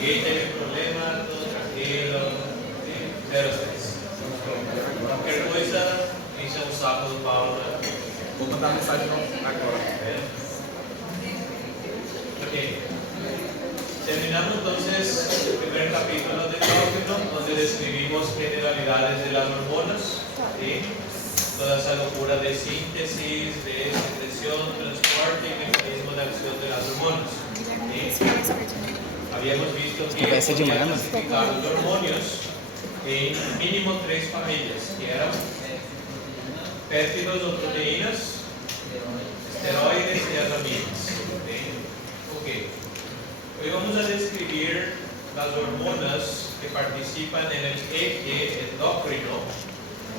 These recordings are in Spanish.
Ninguém teve problema, todo tranquilo, zero estresse. Qualquer coisa, enche o saco do Paulo. Vou mandar mensagem agora. Ok. Terminamos entonces el primer capítulo del Doctrino, donde describimos generalidades de las hormonas, ¿sí? Toda esa locura de síntesis, de secreción, transporte y mecanismo de acción de las hormonas. ¿Sí? Habíamos visto que podíamos clasificar los hormonios en mínimo 3 familias, que eran péptidos o proteínas, esteroides y araminas. ¿Sí? Hoy vamos a describir las hormonas que participan en el eje endocrino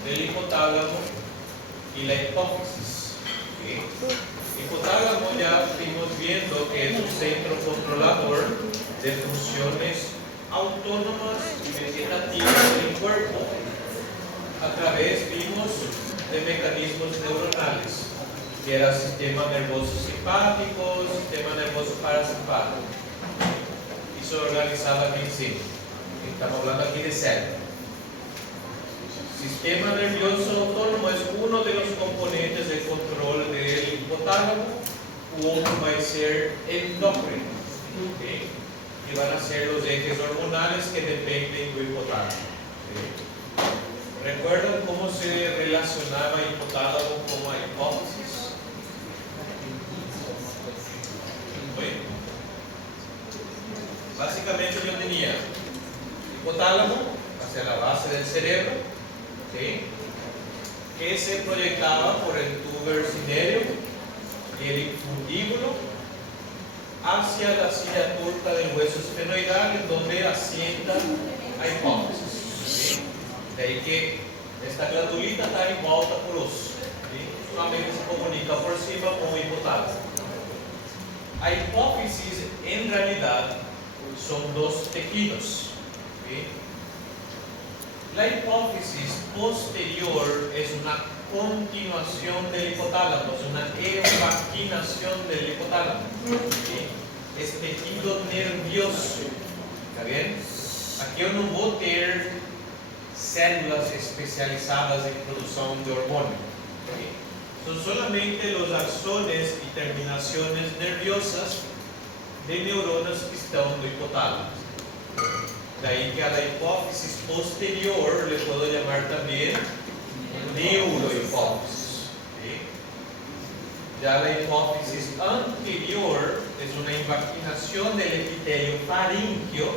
del hipotálamo y la hipófisis. ¿Sí? El hipotálamo ya fuimos viendo que es un centro controlador de funciones autónomas y vegetativas del cuerpo a través, vimos, de mecanismos neuronales, que era sistema nervioso simpático, sistema nervioso parasimpático. Isso organizado aqui em cima. Estamos hablando aquí de célula. Sistema nervioso autónomo es uno de los componentes de control del hipotálamo, u otro va a ser endocrino, ¿okay? Que van a ser los ejes hormonales que dependen del hipotálamo. ¿Okay? ¿Recuerdan cómo se relacionaba el hipotálamo con la hipófisis? ¿Okay? Básicamente yo tenía hipotálamo hacia la base del cerebro, ¿sí? Que se proyectaba por el tubo cinério y el infundíbulo hacia la silla turca del hueso esfenoidal, en donde asienta a hipófisis. ¿Sí? De ahí que esta glandulita está envolta por osso, ¿sí? Solamente se comunica por cima con el hipotálamo. A hipófisis, en realidad, son dos tejidos. ¿Sí? La hipófisis posterior es una continuación del hipotálamo, es una evacuación del hipotálamo. ¿Sí? Es tejido nervioso. ¿Está bien? Aquí yo no voy a tener células especializadas en producción de hormonas. ¿Sí? Son solamente los axones y terminaciones nerviosas de neuronas que están no hipotálamo. Daí que a la hipófisis posterior le puedo llamar también neurohipófisis. ¿Sí? Ya la hipófisis anterior es una invacuación del epitelio faríngeo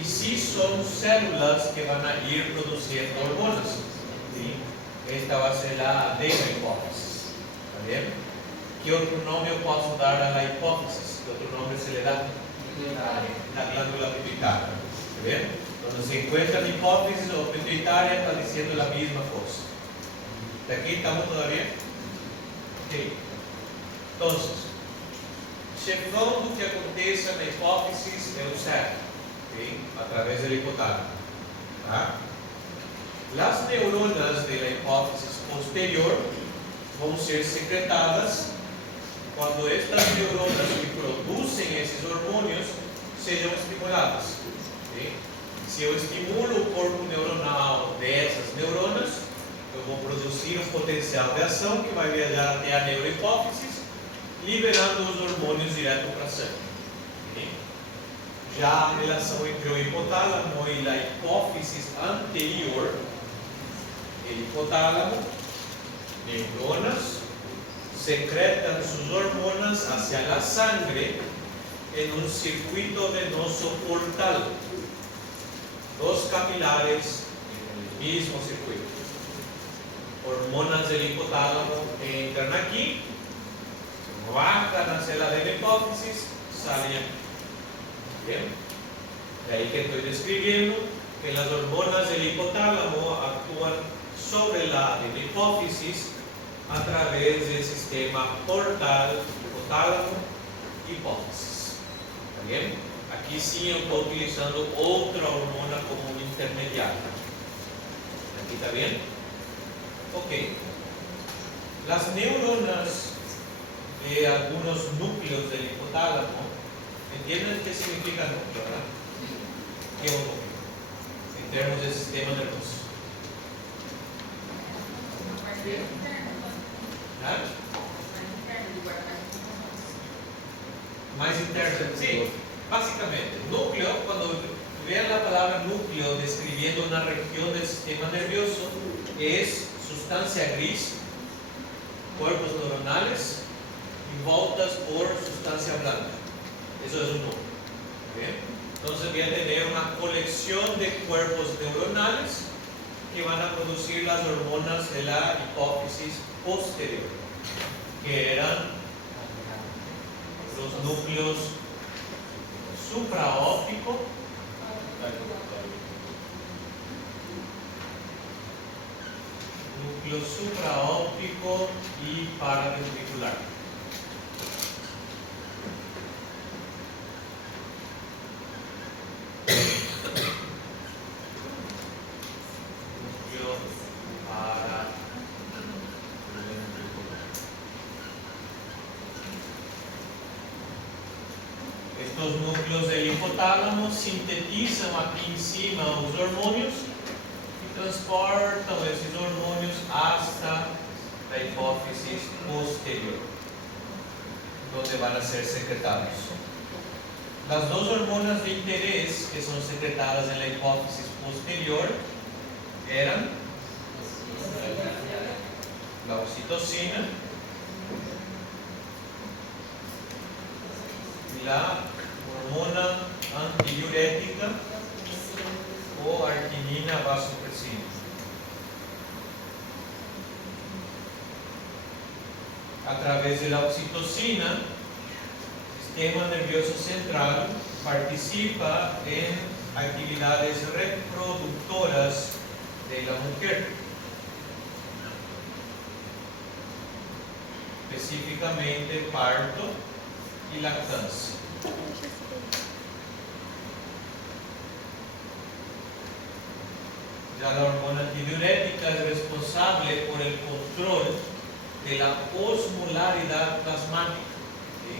y sí son células que van a ir produciendo hormonas. ¿Sí? Esta va a ser la adenohipófisis. ¿Está bien? ¿Qué otro nombre yo puedo dar a la hipófisis? ¿Qué otro nombre se le da? La glándula pituitaria. ¿Está bien? Cuando se encuentra la hipófisis o pituitaria está diciendo la misma cosa. ¿De aquí estamos todavía? Ok. Entonces, chefão do que aconteça na hipófisis é o cérebro, ¿sí? A través del hipotálamo. ¿Ah? Las neuronas de la hipófisis posterior vão ser secretadas cuando estas neuronas que producen esos hormonios sejam estimuladas. ¿Sí? Si yo estimulo o corpo neuronal de esas neuronas, eu vou produzir um potencial de ação que vai viajar até a neurohipófisis, liberando os hormônios direto para a sangue. ¿Sí? Já a relação entre o hipotálamo e a hipófisis anterior, o hipotálamo, neuronas, secretan sus hormonas hacia la sangre en un circuito venoso portal. Dos capilares en el mismo circuito. Hormonas del hipotálamo entran aquí, bajan hacia la de la hipófisis, salen aquí. ¿Bien? De ahí que estoy describiendo que las hormonas del hipotálamo actúan sobre la de la hipófisis a través del sistema portal hipotálamo-hipófisis. ¿Está bien? Aquí sí yo estoy utilizando otra hormona como un intermediario. ¿Aquí está bien? Ok. Las neuronas de algunos núcleos del hipotálamo, ¿entienden qué significa núcleo, verdad? ¿Qué es un núcleo? En términos del sistema nervioso. ¿Ah? Más interno, sí, básicamente. Núcleo, cuando vean la palabra núcleo describiendo una región del sistema nervioso, es sustancia gris, cuerpos neuronales, envoltas por sustancia blanca. Eso es un núcleo. ¿Okay? Entonces voy a tener una colección de cuerpos neuronales que van a producir las hormonas de la hipófisis posterior, que eran los núcleos supraóptico, núcleo supraóptico y paraventricular. Núcleo paraventricular. Estos núcleos del hipotálamo sintetizan aquí encima los hormonios y transportan esos hormonios hasta la hipófisis posterior, donde van a ser secretados. Las dos hormonas de interés que son secretadas en la hipófisis posterior eran la oxitocina y la hormona antidiurética o arginina vasopresina. A través de la oxitocina, el sistema nervioso central participa en actividades reproductoras de la mujer, específicamente parto y lactancia. Ya la hormona antidiurética es responsable por el control de la osmolaridad plasmática. ¿Sí?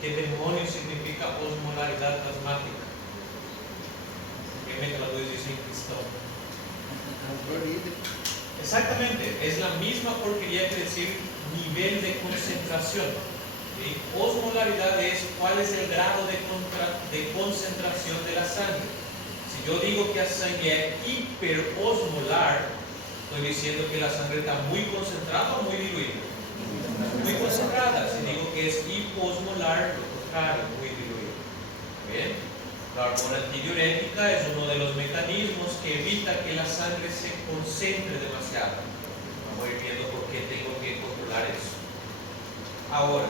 ¿Qué demonios significa osmolaridad plasmática? ¿Qué me traduces en Cristo? Exactamente, es la misma porquería que decir nivel de concentración. ¿Sí? Osmolaridad es cuál es el grado de concentración de la sangre. Si yo digo que la sangre es hiperosmolar, estoy diciendo que la sangre está muy concentrada o muy diluida. Muy concentrada. Si digo que es hiposmolar, lo contrario, muy diluida. ¿Bien? La hormona antidiurética es uno de los mecanismos que evita que la sangre se concentre demasiado. Vamos a ir viendo por qué tengo que controlar eso. Ahora,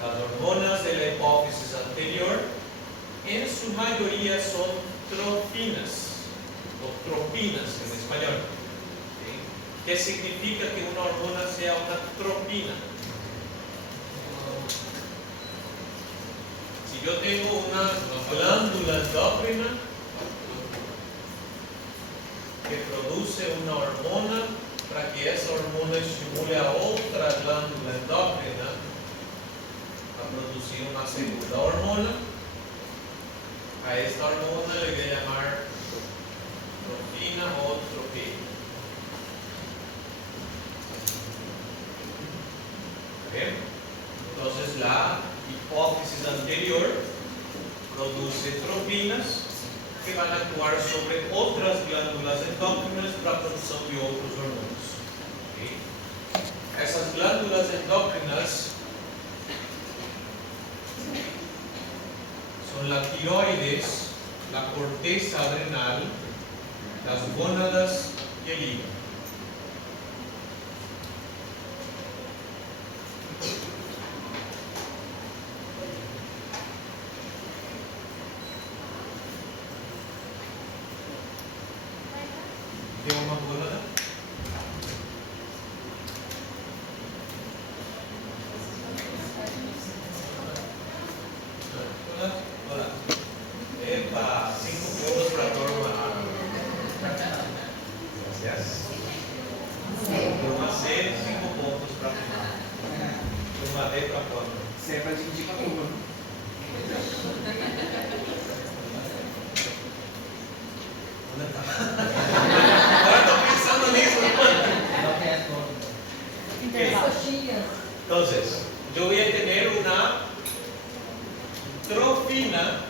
las hormonas de la hipófisis anterior en su mayoría son trofinas, o tropinas en español. ¿Sí? ¿Qué significa que una hormona sea una tropina? Si yo tengo una glándula endocrina que produce una hormona, para que esa hormona estimule a otra glándula endócrina a producir una segunda hormona, a esta hormona le voy a llamar tropina o tropina. ¿Okay? Entonces la hipófisis anterior produce tropinas que van a actuar sobre otras glándulas endócrinas para la producción de otros hormonas. ¿Okay? Esas glándulas endócrinas son la tiroides, la corteza adrenal, las gónadas y el hígado. ¿Qué es una gónada? Hola. Epa, 5 puntos para todo. Gracias. Entonces, yo voy a tener una tropina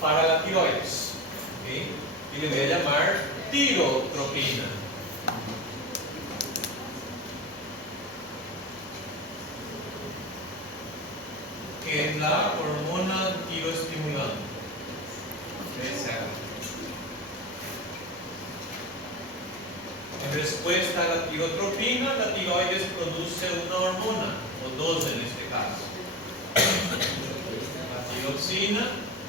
para la tiroides, ¿sí? Y le voy a llamar tirotropina. Que es la hormona tiroestimulante. En respuesta a la tirotropina, la tiroides produce una hormona, o dos en este caso, la tiroxina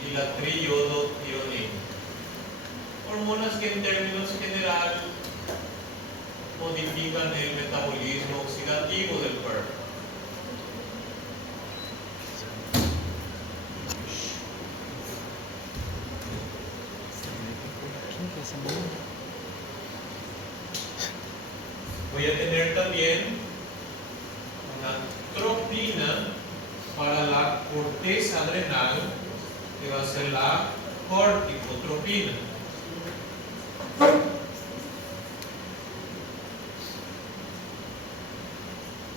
y la triiodotironina. Hormonas que en términos generales modifican el metabolismo oxidativo del cuerpo. Voy a tener también una tropina para la corteza adrenal, que va a ser la corticotropina.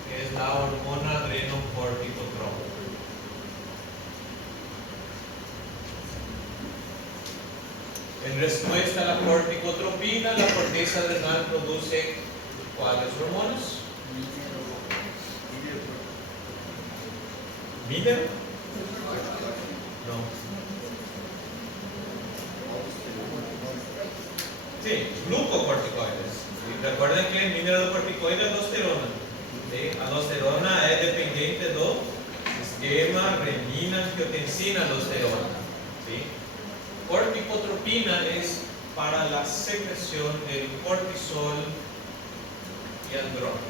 Que es la hormona adrenocorticotrópica. En respuesta a la corticotropina, la corteza adrenal produce ¿cuáles hormonas? ¿Míder? No. Sí, glucocorticoides. Y recuerden que el mineralocorticoide es aldosterona. ¿Sí? Aldosterona es dependiente del sistema renina-angiotensina-aldosterona. ¿Sí? Corticotropina es para la secreción del cortisol y andrógenos.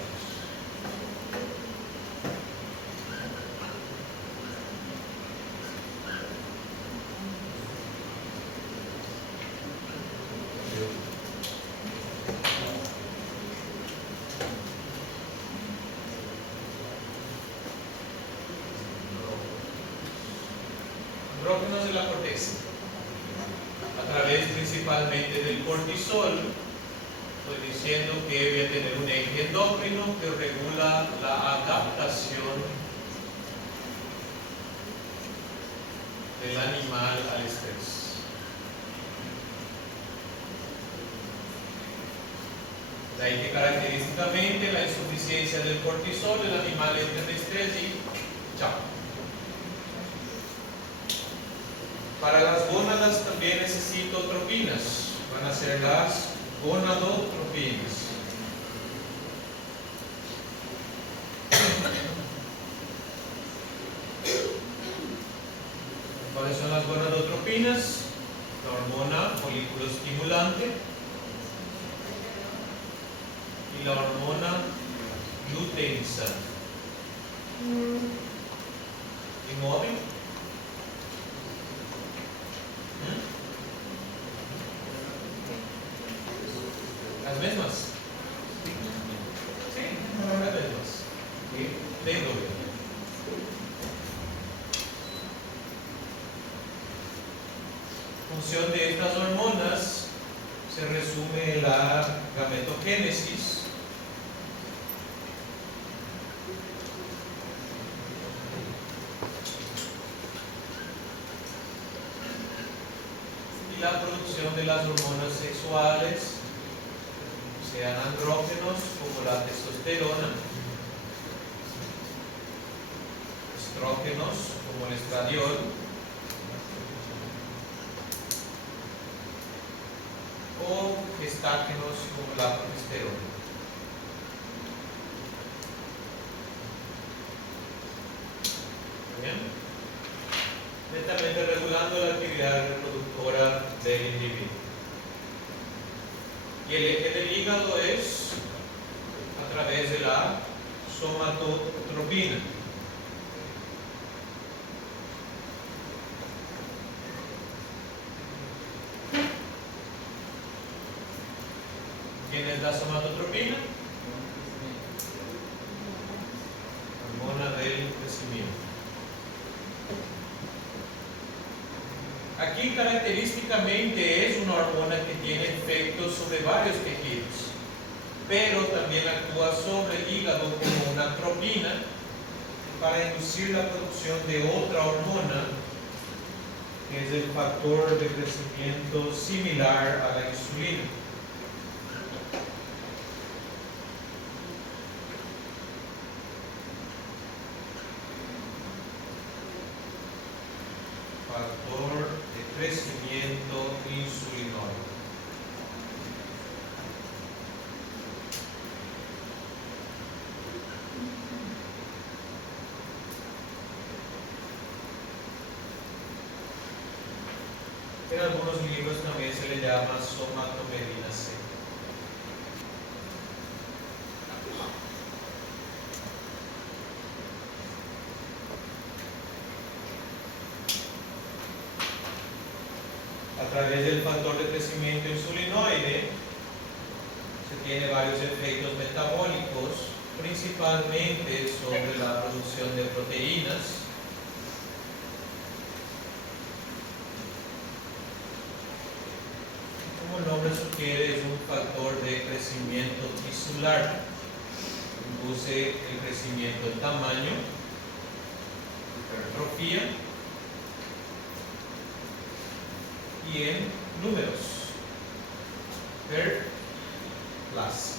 Andrógenos de la corteza. A través principalmente del cortisol, estoy diciendo que voy a tener un eje endocrino que regula la adaptación del animal al estrés. De ahí que característicamente la insuficiencia del cortisol, el animal entra en estrés y chao. Para las gónadas también necesito tropinas. Van a ser las gonadotropinas. ¿Cuáles son las gonadotropinas? La hormona folículo estimulante y la hormona luteína. ¿Inmóvil? Las mismas. Sí, las mismas. Tengo. Función de estas hormonas se resume en la gametogénesis. Y la producción de las hormonas sexuales, sean andrógenos como la testosterona, estrógenos como el estradiol, o gestágenos como la progesterona. ¿Bien? Netamente regulando la actividad reproductora del individuo. Y el eje del hígado es a través de la somatotropina. ¿Quién es la somatotropina? Hormona del crecimiento. Aquí característicamente es una hormona que tiene efectos sobre varios tejidos. pero también actúa sobre el hígado como una atropina para inducir la producción de otra hormona, que es el factor de crecimiento similar a la insulina. Factor de crecimiento insulinoide. En algunos libros también se le llama somatomedina C. A través del factor de crecimiento insulinoide se tiene varios efectos metabólicos, principalmente sobre la producción de proteínas. Como el nombre sugiere, es un factor de crecimiento tisular. Induce el crecimiento en tamaño, hipertrofia y en números. Plasia.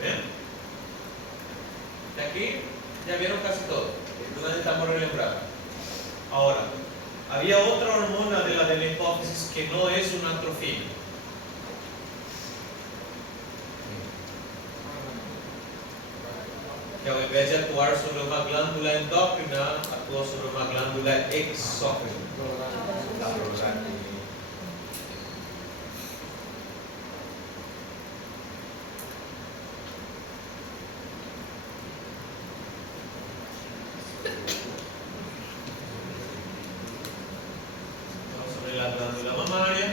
¿Ven? De aquí ya vieron casi todo. No necesitamos relembrar. Ahora, había otra hormona de la hipófisis que no es una atrofina. Que ao invés de actuar sobre uma glândula endócrina, atua sobre uma glândula exócrina. Sobre la glándula mamaria,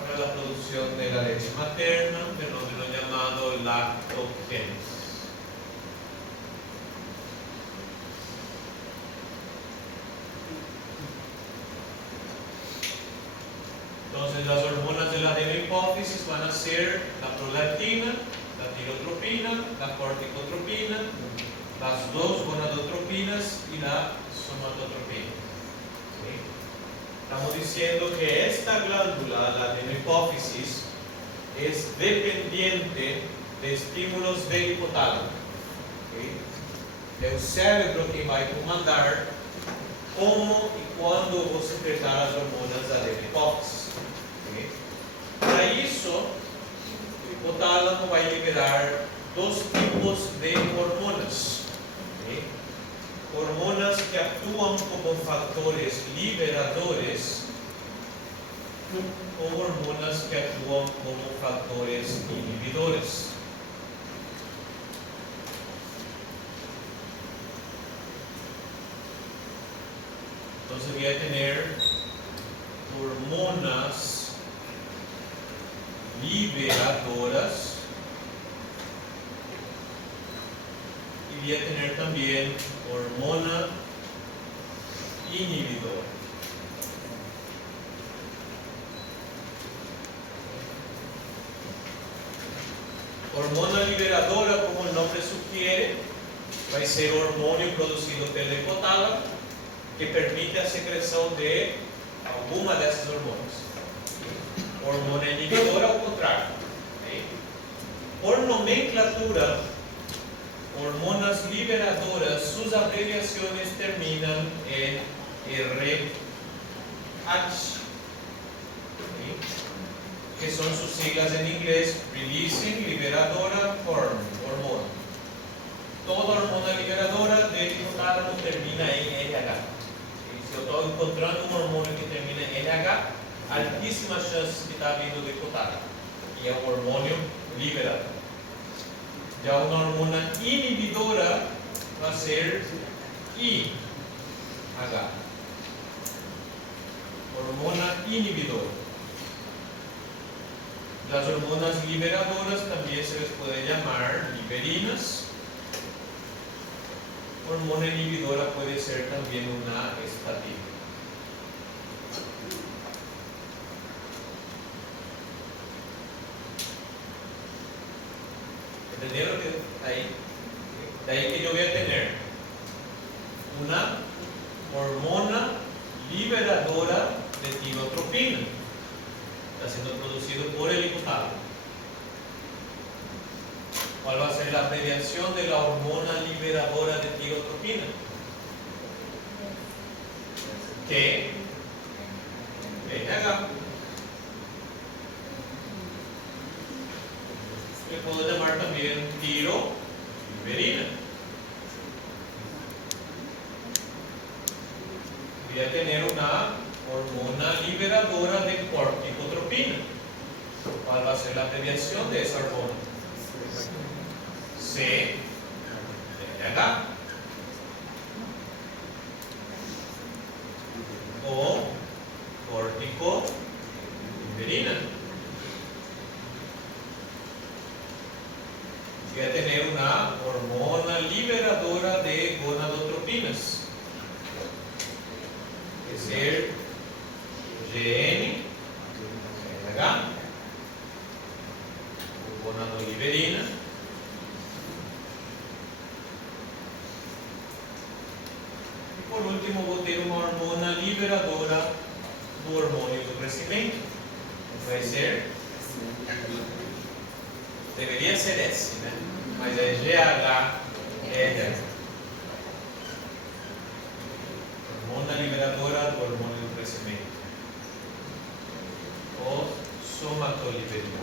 para la producción de la leche materna, fenómeno llamado lactogénesis. Entonces las hormonas de la hipófisis van a ser la prolactina, la tirotropina, la corticotropina, las dos gonadotropinas y la somatotropina. ¿Sí? Estamos diciendo que esta glándula, la hipófisis, es dependiente de estímulos del hipotálamo. ¿Sí? É o cérebro quem vai comandar como e quando você secretar as hormonas da hipófise. Para isso, o hipotálamo vai liberar dois tipos de hormonas. ¿Sí? Hormonas que actuam como factores liberadores ou hormonas que actuam como factores inhibidores. Entonces voy a tener hormonas liberadoras y voy a tener también hormona inhibidora. Hormona liberadora, como el nombre sugiere, va a ser hormonio producido por el hipotálamo que permite la secreción de alguna de esas hormonas. Hormona inhibidora ao contrário. ¿Sí? Por nomenclatura, hormonas liberadoras, sus abreviaciones terminan en RH, ¿sí? Que son sus siglas en inglés: Releasing Liberadora Hormone. Toda hormona liberadora del hipotálamo termina en RH. ¿Sí? Si yo estoy encontrando un hormona que termina en RH, altíssimas chances de estar vindo do hipotálamo, e é um hormônio liberador. Já uma hormona inibidora vai ser IH. Hormona inibidora. Las hormonas liberadoras también se les puede llamar liberinas hormona inhibidora puede ser también una estatina. ¿Entendieron lo que ahí? De ahí que yo voy a tener una hormona liberadora de tirotropina. Está siendo producido por el hipotálamo. ¿Cuál va a ser la abreviación de la hormona liberadora de tirotropina? ¿Qué? TH. Le puedo llamar también tirogliberina. Voy a tener una hormona liberadora de corticotropina. ¿Cuál va a ser la abreviación de esa hormona? C. TH. O corticoliberina. Voy a tener una hormona liberadora de gonadotropinas. Es el GN, TH, gonadoliberina. Y por último voy a tener una hormona liberadora do hormônio do crescimento. Vai ser? Deveria ser S, né? Mas é GHR. Hormona liberadora do hormônio do crescimento. O somatoliberina.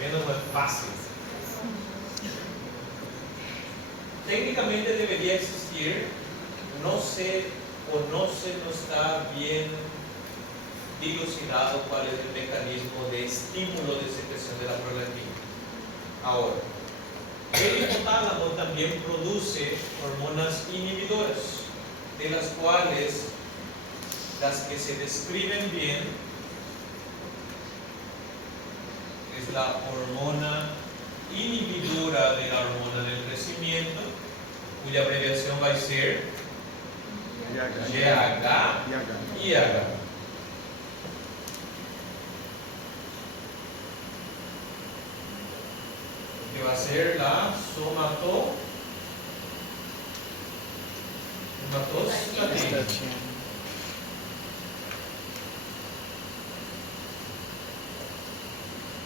Vendo como é fácil? Técnicamente debería existir, no sé o no se nos está bien dilucidado cuál es el mecanismo de estímulo de secreción de la prolactina. Ahora, el hipotálamo también produce hormonas inhibidoras, de las cuales las que se describen bien es la hormona inhibidora de la hormona del crecimiento, cuya abreviación va a ser GH-IH. Que va a ser la somatostatina.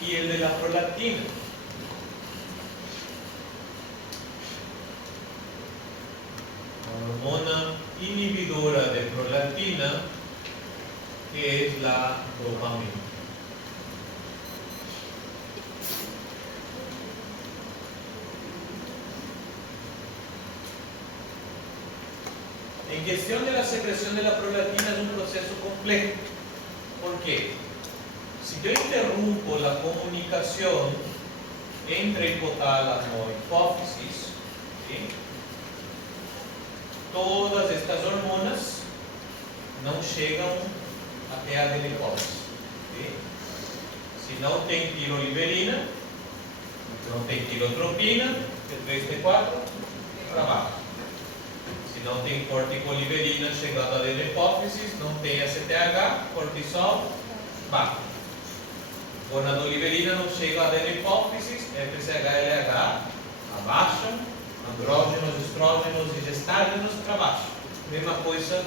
Y el de la prolactina. Hormona inhibidora de prolactina, que es la dopamina. En cuestión de la secreción de la prolactina es un proceso complejo. ¿Por qué? Si yo interrumpo la comunicación entre hipotálamo y hipófisis, ¿sí?, todas estas hormonas não chegam até a adipose. ¿Sí? Se não tem tiroliberina, não tem tirotropina, T3, T4, para baixo. Se não tem corticoliberina chegando à adipófisis, não tem ACTH, cortisol, baixo. Gonadoliberina não chega à adipófisis, FSH, LH, abaixo. Andrógenos, estrógenos e gestágenos para baixo. Mesma coisa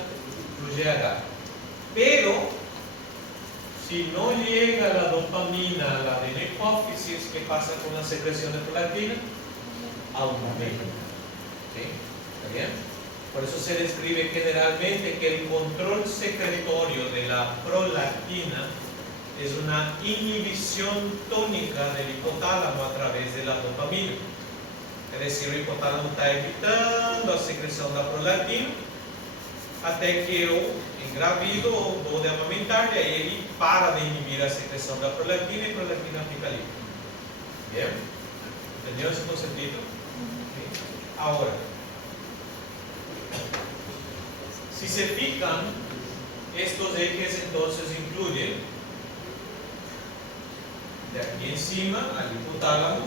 do GH. Pero, si no llega la dopamina a la adipófisis, ¿qué pasa con la secreción de prolactina? Aumenta. ¿Sí? ¿Está bien? Por eso se describe generalmente que el control secretorio de la prolactina es una inhibición tónica del hipotálamo a través de la dopamina. É decir, o hipotálamo está evitando a secreção da prolactina até que eu engravido ou dou de amamentar, e aí ele para de inibir a secreção da prolactina e a prolactina fica livre. Bien? ¿Entendió ese conceptito? ¿Sí? Ahora, si se fijan, estos ejes entonces incluyen De aquí encima al hipotálamo.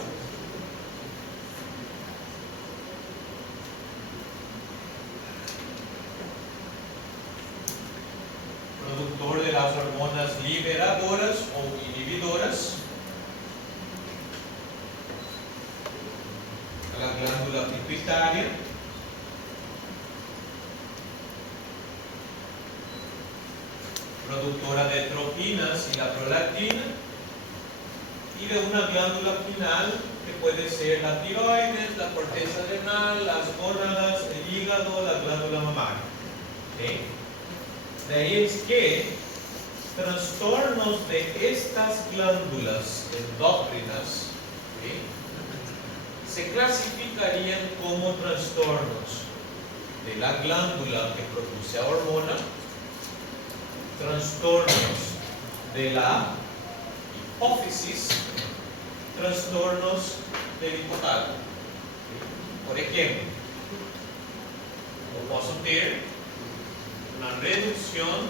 Productor de las hormonas liberadoras o inhibidoras. La glándula pituitaria. Productora de tropinas y la prolactina. Y de una glándula final que puede ser la tiroides, la corteza adrenal, las gónadas, el hígado, la glándula mamaria. ¿Okay? De ahí es que trastornos de estas glándulas endócrinas, ¿okay?, se clasificarían como trastornos de la glándula que produce hormona, trastornos de la hipófisis, trastornos del hipotálamo. Por ejemplo, yo posso ter una reducción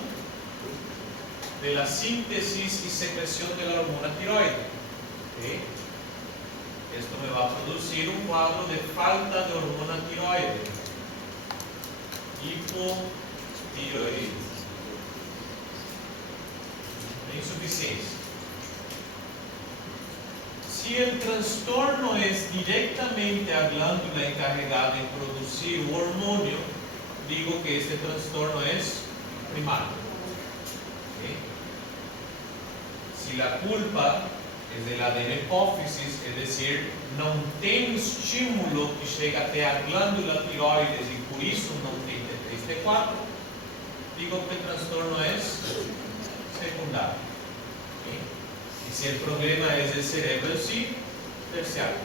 de la síntesis y secreción de la hormona tiroide. ¿Okay? Esto me va a producir un cuadro de falta de hormona tiroide, hipotiroidismo, insuficiencia. Si el trastorno es directamente a glándula encargada en producir hormonio, digo que este trastorno es primario. ¿Okay? Si la culpa es de la hipófisis, es decir, não tem estímulo que chega até a glândula tiroides e por isso não tem T3, T4, digo que el trastorno es secundario. ¿Okay? Y si el problema es el cerebro, sí, terciario.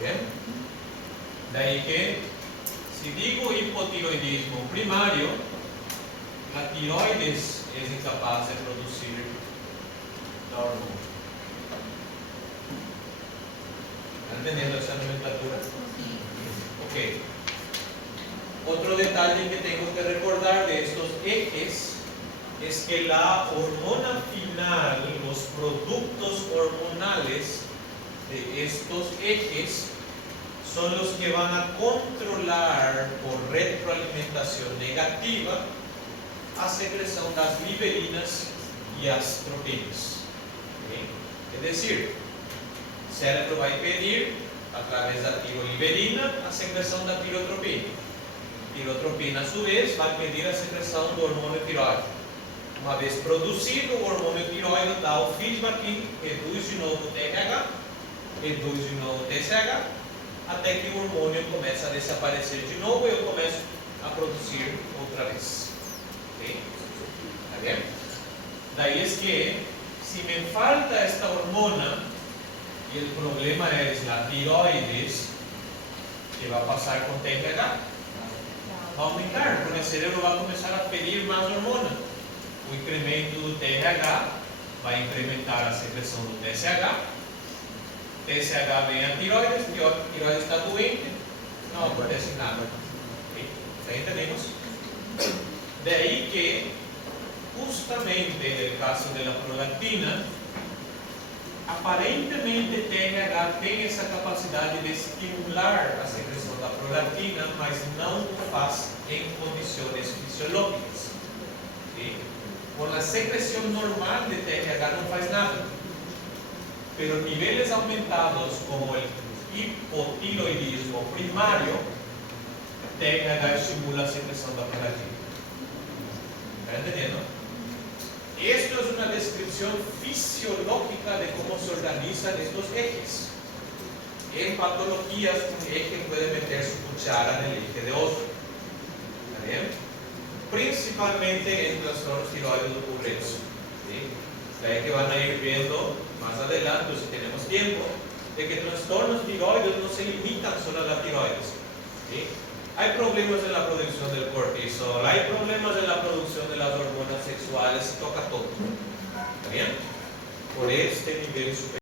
¿Bien? De ahí que, si digo hipotiroidismo primario, la tiroides es incapaz de producir la hormona. ¿Están entendiendo esa nomenclatura? Ok. Otro detalle que tengo que recordar de estos ejes es que la hormona final, los productos hormonales de estos ejes, son los que van a controlar por retroalimentación negativa a secreción de las liberinas y as tropinas. ¿Okay? Es decir, el cerebro va a pedir a través de la tiroliberina a secreción de la tirotropina. Tirotropina a su vez va a pedir a secreción do hormônio tiroide. Uma vez produzido, o hormônio tiroide dá o feedback, reduz de novo o TRH, reduz de novo o TSH, até que o hormônio começa a desaparecer de novo e eu começo a produzir outra vez. ¿Okay? ¿Está bien? Daí es que, si me falta esta hormona, y el problema es la tiroides, ¿qué va a pasar con TRH? Va a aumentar, porque el cerebro va a comenzar a pedir más hormona. O incremento do TRH vai incrementar a secreção do TSH. TSH vem a tiroides, tiroides está doente, não acontece nada. ¿Okay? ¿Ya entendemos? De ahí que, justamente en el caso de la prolactina, aparentemente TRH tem essa capacidade de estimular a secreção da prolactina, mas não o faz em condições fisiológicas. ¿Okay? Con la secreción normal de TRH no faz nada, pero niveles aumentados como el hipotiroidismo primario, TRH estimula a secreción de la prolactina. ¿Están entendiendo? Esto es una descripción fisiológica de cómo se organizan estos ejes. En patologías, un eje puede meter su cuchara en el eje de otro. ¿Está bien? Principalmente en trastornos tiroides ocurrentes. ¿Sí? De que van a ir viendo más adelante, si tenemos tiempo, de que trastornos tiroides no se limitan solo a la tiroides. ¿Sí? Hay problemas en la producción del cortisol, hay problemas en la producción de las hormonas sexuales, toca todo. ¿Está bien? Por este nivel superior.